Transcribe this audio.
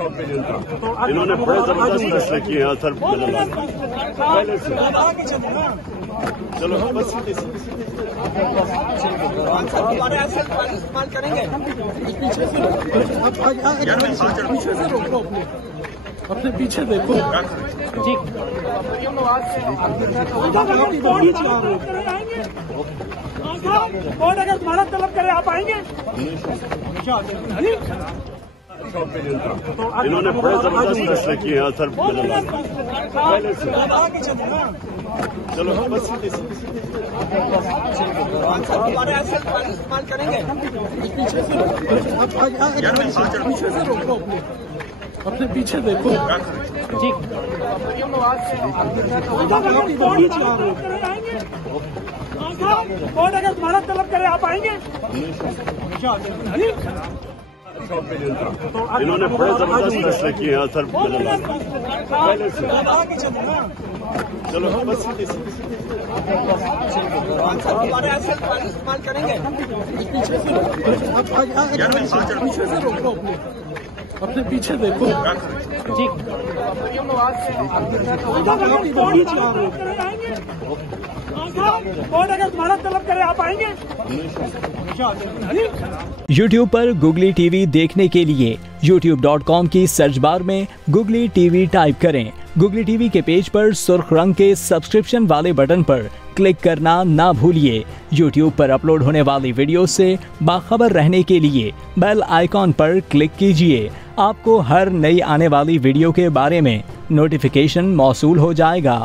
Opinion था। इन्होंने बड़े जबरदस्त फैसले किए हैं सर पहले से। चलो बस इस्तेमाल करेंगे अपने पीछे देखो जी। बोर्ड अगर तुम्हारा तलब करे आप आएंगे। ओपिनियन था। इन्होंने बड़े जबरदस्त फैसले किए हैं सर पहले से। चलो बस इस्तेमाल करेंगे अपने पीछे देखो जी। बोर्ड अगर तुम्हारा तलब करे आप आएंगे। ओपिनियन था। इन्होंने बड़े जबरदस्त फैसले किए हैं सर पहले से। चलो बस इस्तेमाल करेंगे अपने पीछे देखो जी। बोर्ड अगर तुम्हारा तलब करे आप आएंगे। YouTube पर Googly TV देखने के लिए youtube.com की सर्च बार में Googly TV टाइप करें। Googly TV के पेज पर सुर्ख रंग के सब्सक्रिप्शन वाले बटन पर क्लिक करना ना भूलिए। YouTube पर अपलोड होने वाली वीडियो से बाखबर रहने के लिए बेल आइकॉन पर क्लिक कीजिए। आपको हर नई आने वाली वीडियो के बारे में नोटिफिकेशन मौसूल हो जाएगा।